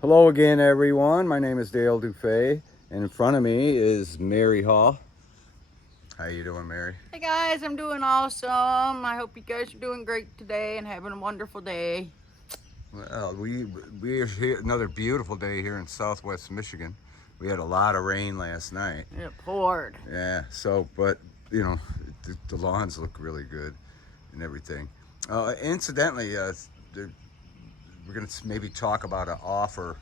Hello again, everyone. My name is Dale DuFay, and in front of me is Mary Hall. How you doing, Mary? Hey guys, I'm doing awesome. I hope you guys are doing great today and having a wonderful day. Well, we are here another beautiful day here in Southwest Michigan. We had a lot of rain last night. It poured. Yeah. But the lawns look really good and everything. Incidentally, we're gonna maybe talk about an offer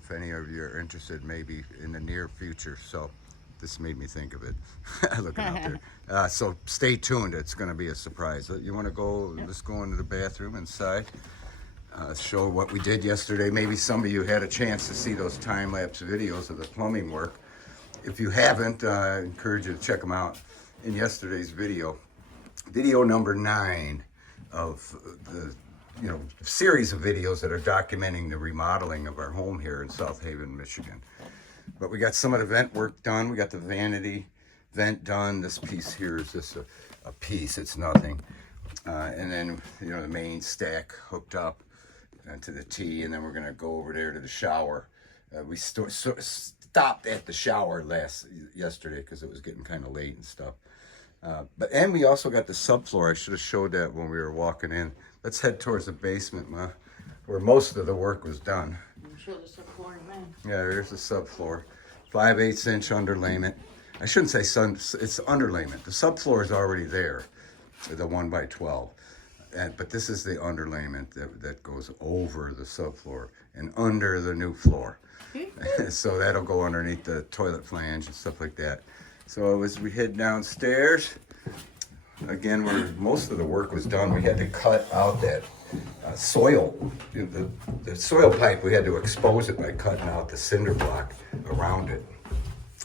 if any of you are interested, maybe in the near future. So this made me think of it looking out there. So stay tuned. It's going to be a surprise. You want to go? Let's go into the bathroom inside. Show what we did yesterday. Maybe some of you had a chance to see those time-lapse videos of the plumbing work. If you haven't, I encourage you to check them out. In yesterday's video number 9 of the series of videos that are documenting the remodeling of our home here in South Haven, Michigan. But we got some of the vent work done. We got the vanity vent done. This piece here is just a piece. It's nothing. And then, the main stack hooked up to the T, and then we're going to go over there to the shower. We stopped at the shower yesterday because it was getting kind of late and stuff. And we also got the subfloor. I should have showed that when we were walking in. Let's head towards the basement, where most of the work was done. I'm sure the subfloor in a minute. Yeah, there's the subfloor. 5/8 inch underlayment. I shouldn't say it's underlayment. The subfloor is already there, the 1x12. But this is the underlayment that goes over the subfloor and under the new floor. So that'll go underneath the toilet flange and stuff like that. So as we head downstairs, again, where most of the work was done, we had to cut out that soil, the soil pipe. We had to expose it by cutting out the cinder block around it.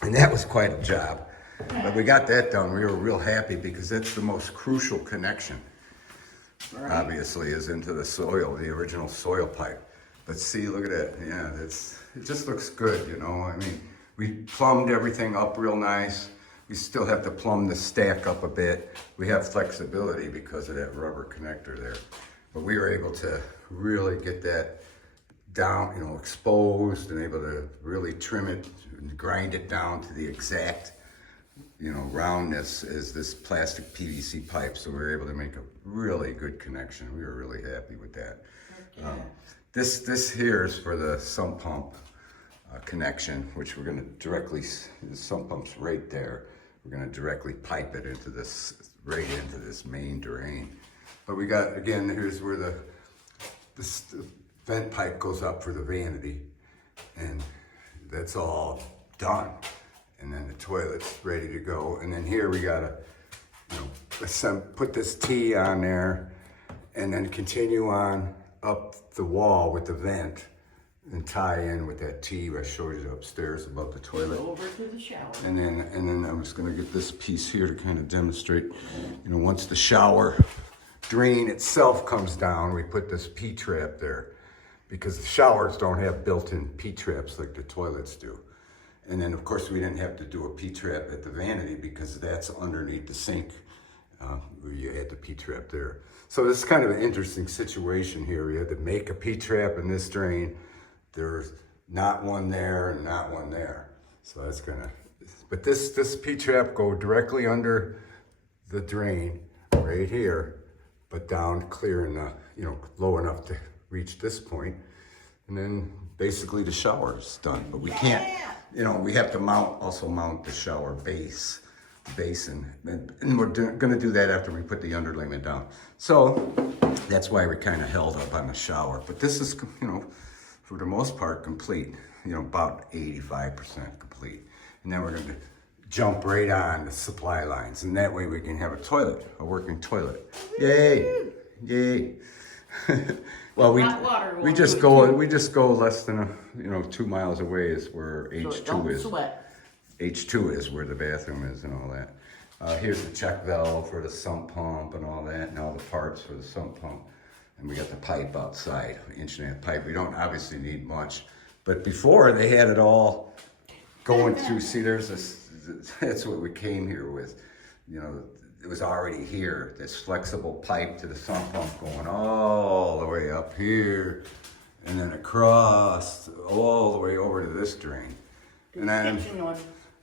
And that was quite a job. But we got that done. We were real happy because that's the most crucial connection, obviously, is into the soil, the original soil pipe. But see, look at that. Yeah, it just looks good, I mean, we plumbed everything up real nice. We still have to plumb the stack up a bit. We have flexibility because of that rubber connector there. But we were able to really get that down, exposed, and able to really trim it and grind it down to the exact, roundness as this plastic PVC pipe. So we were able to make a really good connection. We were really happy with that. This here is for the sump pump connection, which we're going to directly, the sump pump's right there. We're going to directly pipe it into this, right into this main drain. But we got, again, here's where the vent pipe goes up for the vanity, and that's all done. And then the toilet's ready to go. And then here we gotta, put this T on there, and then continue on up the wall with the vent, and tie in with that T I showed you upstairs above the toilet. Over to the shower. And then I'm just gonna get this piece here to kind of demonstrate, once the shower drain itself comes down, we put this P-trap there because the showers don't have built-in P-traps like the toilets do. And then of course we didn't have to do a P-trap at the vanity because that's underneath the sink where you had the P-trap there. So this is kind of an interesting situation here. We had to make a P-trap in this drain. There's not one there and not one there. So that's but this P-trap go directly under the drain right here, but down clear in the, low enough to reach this point. And then basically the shower is done. But we can't, we have to also mount the shower basin. And we're gonna do that after we put the underlayment down. So that's why we kind of held up on the shower. But this is, for the most part complete, about 85% complete. And then we're gonna jump right on the supply lines. And that way we can have a working toilet. Yay, yay. Well, we just go less than 2 miles away is where H2 is. H2 is where the bathroom is and all that. Here's the check valve for the sump pump and all that, and all the parts for the sump pump. And we got the pipe outside, 1.5-inch pipe. We don't obviously need much, but before they had it all going through. See, that's what we came here with. It was already here, this flexible pipe to the sump pump going all the way up here and then across all the way over to this drain. And I'm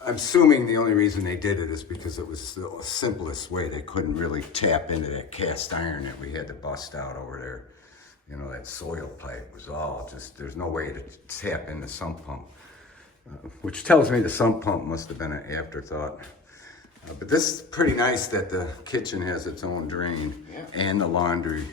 assuming the only reason they did it is because it was the simplest way. They couldn't really tap into that cast iron that we had to bust out over there. You know, that soil pipe was all just, there's no way to tap in the sump pump. Which tells me the sump pump must have been an afterthought. But this is pretty nice that the kitchen has its own drain and the laundry.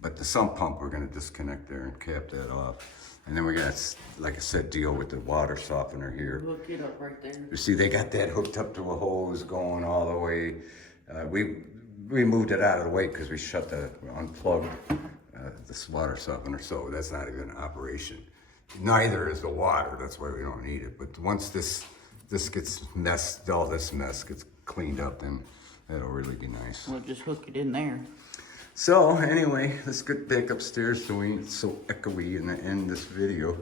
But the sump pump, we're gonna disconnect there and cap that off. And then we got, like I said, deal with the water softener here. Hook it up right there. You see, they got that hooked up to a hose going all the way. We moved it out of the way because we unplugged this water softener, so that's not even in operation. Neither is the water, that's why we don't need it. But once this gets messed, all this mess gets cleaned up, then that'll really be nice. We'll just hook it in there. So anyway, let's get back upstairs so we ain't so echoey in the end of this video.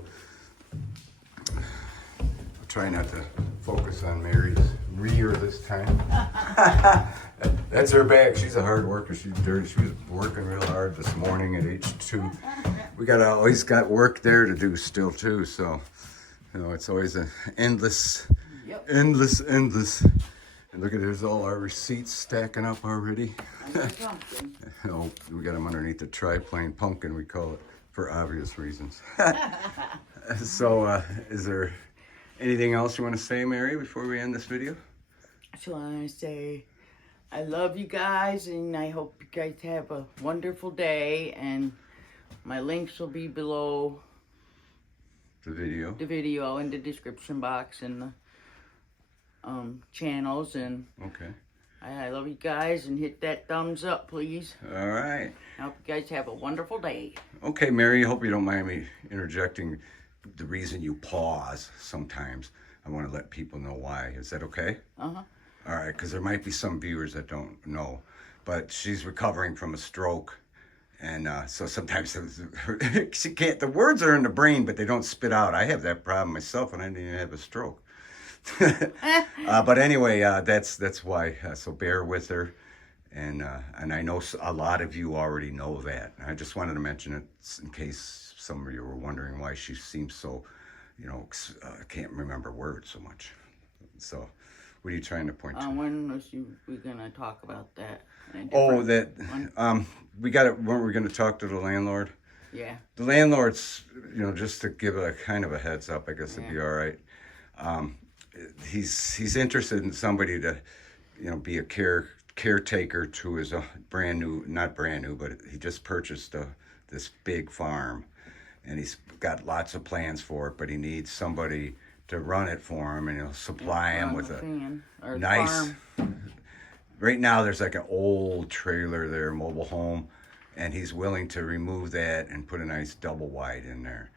I'll try not to focus on Mary's rear this time. That's her bag. She's a hard worker. She's dirty. She was working real hard this morning at H2. We always got work there to do still too. So, you know, it's always an endless. And look at, there's all our receipts stacking up already. Oh, we got them underneath the triplane pumpkin, we call it, for obvious reasons. So, is there anything else you want to say, Mary, before we end this video? So I want to say I love you guys, and I hope you guys have a wonderful day. And my links will be below the video in the description box and the channels. And okay, I love you guys, and hit that thumbs up, please. All right. I hope you guys have a wonderful day. Okay, Mary, I hope you don't mind me interjecting. The reason you pause sometimes, I want to let people know why. Is that okay? Uh-huh. All right, because there might be some viewers that don't know, but she's recovering from a stroke, and so sometimes she can't. The words are in the brain, but they don't spit out. I have that problem myself, and I didn't even have a stroke. But anyway, that's why. So bear with her, and I know a lot of you already know that. I just wanted to mention it in case some of you were wondering why she seems so, you know, can't remember words so much. So, what are you trying to point to? When was we gonna talk about that? Oh, that we got it. Weren't we going to talk to the landlord? Yeah. The landlord's, you know, just to give a kind of a heads up, I guess it'd be all right. He's interested in somebody to, you know, be a caretaker to his not brand new, but he just purchased this big farm, and he's got lots of plans for it, but he needs somebody to run it for him, and he'll supply him with a nice. Right now, there's like an old trailer there, mobile home, and he's willing to remove that and put a nice double wide in there.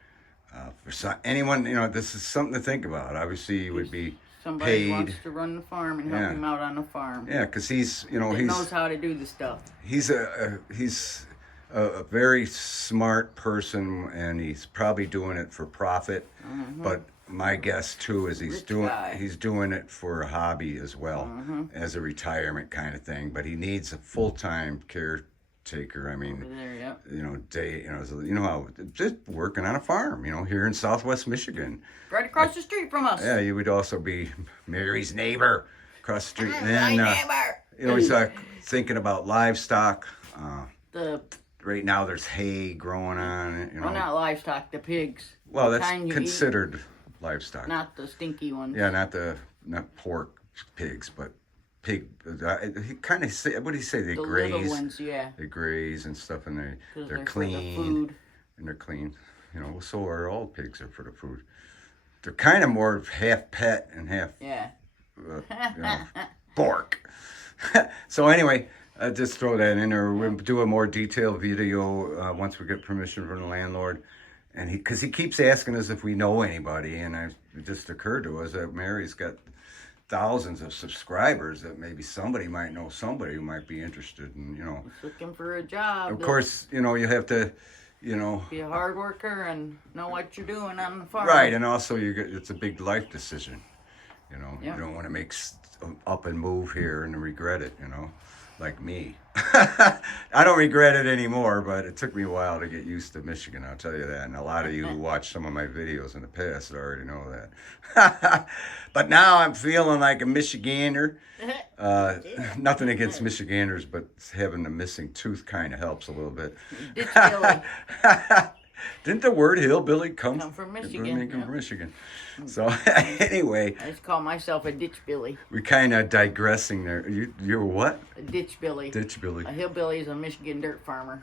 For anyone, you know, this is something to think about. Obviously, he would be somebody paid. Wants to run the farm and help him out on the farm. Yeah, because he's, you know, he knows how to do the stuff. He's a very smart person, and he's probably doing it for profit. Mm-hmm. But my guess too is he's doing it for a hobby as well, as a retirement kind of thing. But he needs a full-time caretaker. I mean, you know how just working on a farm, you know, here in Southwest Michigan, right across the street from us. Yeah, you would also be Mary's neighbor across the street. And then, you know, he's thinking about livestock. Right now, there's hay growing on it. You know, well, not livestock, the pigs. Well, that's considered livestock. Not the stinky ones. Yeah, not pork pigs, but pig. He kind of say, what do you say? They graze. The little ones, yeah. They graze and stuff, and they're clean. For the food. And they're clean. You know, so are all pigs are for the food. They're kind of more half pet and half. Yeah. You know, pork. So anyway. Just throw that in there. We'll do a more detailed video once we get permission from the landlord. And because he keeps asking us if we know anybody. And it just occurred to us that Mary's got thousands of subscribers, that maybe somebody might know somebody who might be interested in, you know. Looking for a job. Of course, you know, you have to, you know. Be a hard worker and know what you're doing on the farm. Right, and also it's a big life decision. You know, yeah. You don't want to make up and move here and regret it, you know. like me. I don't regret it anymore, but it took me a while to get used to Michigan, I'll tell you that. And a lot of you who watched some of my videos in the past already know that. But now I'm feeling like a Michigander. Nothing against Michiganders, but having the missing tooth kind of helps a little bit. Ditch Billy. Didn't the word hillbilly come from Michigan? From Michigan. So anyway, I just call myself a ditch Billy. we kind of digressing there. You're what? A ditch Billy. Ditch Billy. A hillbilly is a Michigan dirt farmer.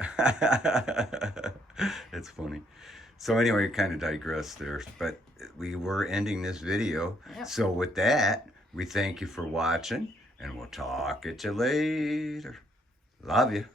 It's funny. So anyway, we kind of digressed there, but we were ending this video. Yep. So with that, we thank you for watching, and we'll talk at you later. Love you.